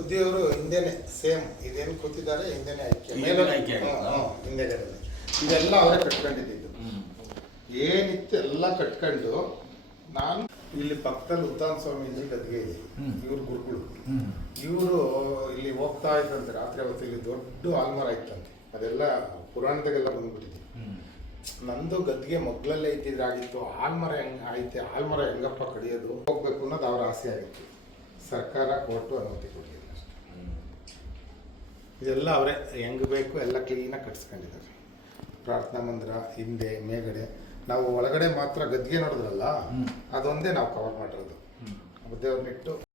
ಬುದ್ಧಿಯವರು ಹಿಂದೆನೆ ಸೇಮ್ ಇದೇನು ಕೂತಿದ್ದಾರೆ ಹಿಂದೆನೆ ಹಿಂದೆನೆ ಇದೆಲ್ಲ ಅವರೇ ಕಟ್ಕೊಂಡಿದ್ದು. ಏನಿತ್ತು ಎಲ್ಲ ಕಟ್ಕೊಂಡು ನಾನು ಇಲ್ಲಿ ಪಕ್ಕದಲ್ಲಿ ಉದ್ದಾನ ಸ್ವಾಮೀಜಿ ಗದ್ಗೆ ಇದೆ, ಇವ್ರು ಗುರುಗಳು. ಇವರು ಇಲ್ಲಿ ಹೋಗ್ತಾ ಇದ್ದಂತೆ ರಾತ್ರಿ ಹೊತ್ತು ಇಲ್ಲಿ ದೊಡ್ಡ ಆಲ್ಮರ ಇತ್ತಂತೆ, ಅದೆಲ್ಲ ಪುರಾಣದಾಗೆಲ್ಲ ಬಂದ್ಬಿಟ್ಟಿದೆ. ನಂದು ಗದ್ಗೆ ಮೊಗ್ಲಲ್ಲೇ ಇದ್ದಿದ್ರಾಗಿತ್ತು. ಆಲ್ಮರ ಹೆಂಗೆ ಐತೆ, ಆಲ್ಮರ ಹೆಂಗಪ್ಪ ಕಡಿಯೋದು ಹೋಗ್ಬೇಕು ಅನ್ನೋದು ಅವರ ಆಸೆ ಆಗಿತ್ತು. ಸರ್ಕಾರ ಕೊಟ್ಟು ಅನುಮತಿ ಕೊಡಲಿಲ್ಲ ಅಷ್ಟೇ. ಇದೆಲ್ಲ ಅವರೇ ಹೆಂಗೆ ಬೇಕು ಎಲ್ಲ ಕ್ಲೀನಾಗಿ ಕಟ್ಸ್ಕೊಂಡಿದ್ದಾರೆ. ಪ್ರಾರ್ಥನಾ ಮಂದಿರ ಹಿಂದೆ ಮೇಗಡೆ, ನಾವು ಒಳಗಡೆ ಮಾತ್ರ ಗದ್ಗೆ ನೋಡಿದ್ರಲ್ಲ ಅದೊಂದೇ ನಾವು ಕವರ್ ಮಾಡಿರೋದು. ದೇವ್ರನ್ನಿಟ್ಟು